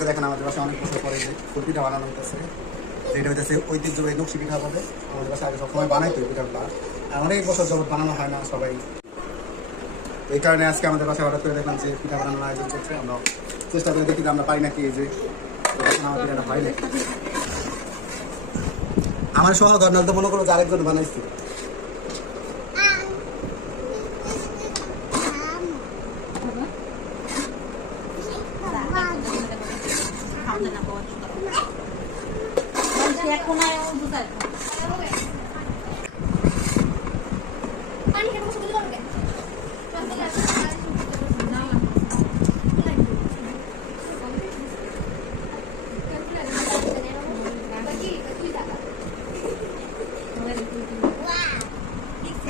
আজকে দেখেন আমাদের বাসায় অনেক বছর পরে যে ফুল পিঠা বানানো হইতেছে, যেটা হইতেছে ঐতিহ্যবাহী নকশি পিঠা বলে। আমাদের বাসায় আগে সবসময় বানাইতো এই পিঠাগুলা, অনেক বছর যাবত বানানো হয় না সবাই। এই কারণে আজকে আমাদের বাসায় হঠাৎ করে দেখলাম যে পিঠা বানানোর আয়োজন করছে। আমরা চেষ্টা করে দেখি যে আমরা পারি নাকি। এই যে আমার পিঠাটা হয় না, আমার সহ ধর্নাল তো মনে করো যে আরেকজন বানাইছে।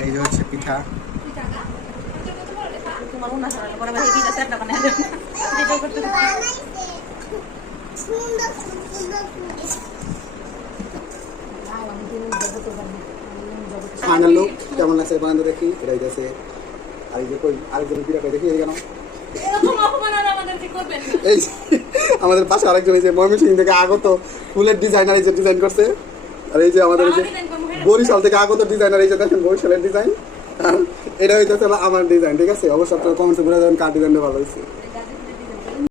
এই যে হচ্ছে পিঠা। ফাইনাল লুক কেমন লাগছে বানাতে দেখি। এটা হইতেছে আর এই যে কই আরেকজনের পিঠা দেখি এই কেন এই আমাদের পাশে আরেকজন এই যে ময়মনসিংহ থেকে আগত ফুলের ডিজাইনার এই যে ডিজাইন করছে। আর এই যে আমাদের এই যে বরিশাল থেকে আগত ডিজাইনার এই যে দেখেন বরিশালের ডিজাইন। এটা হইতেছে আমার ডিজাইন, ঠিক আছে? অবশ্যই আপনারা কমেন্টে বলে দেবেন কার ডিজাইনটা ভালো হয়েছে।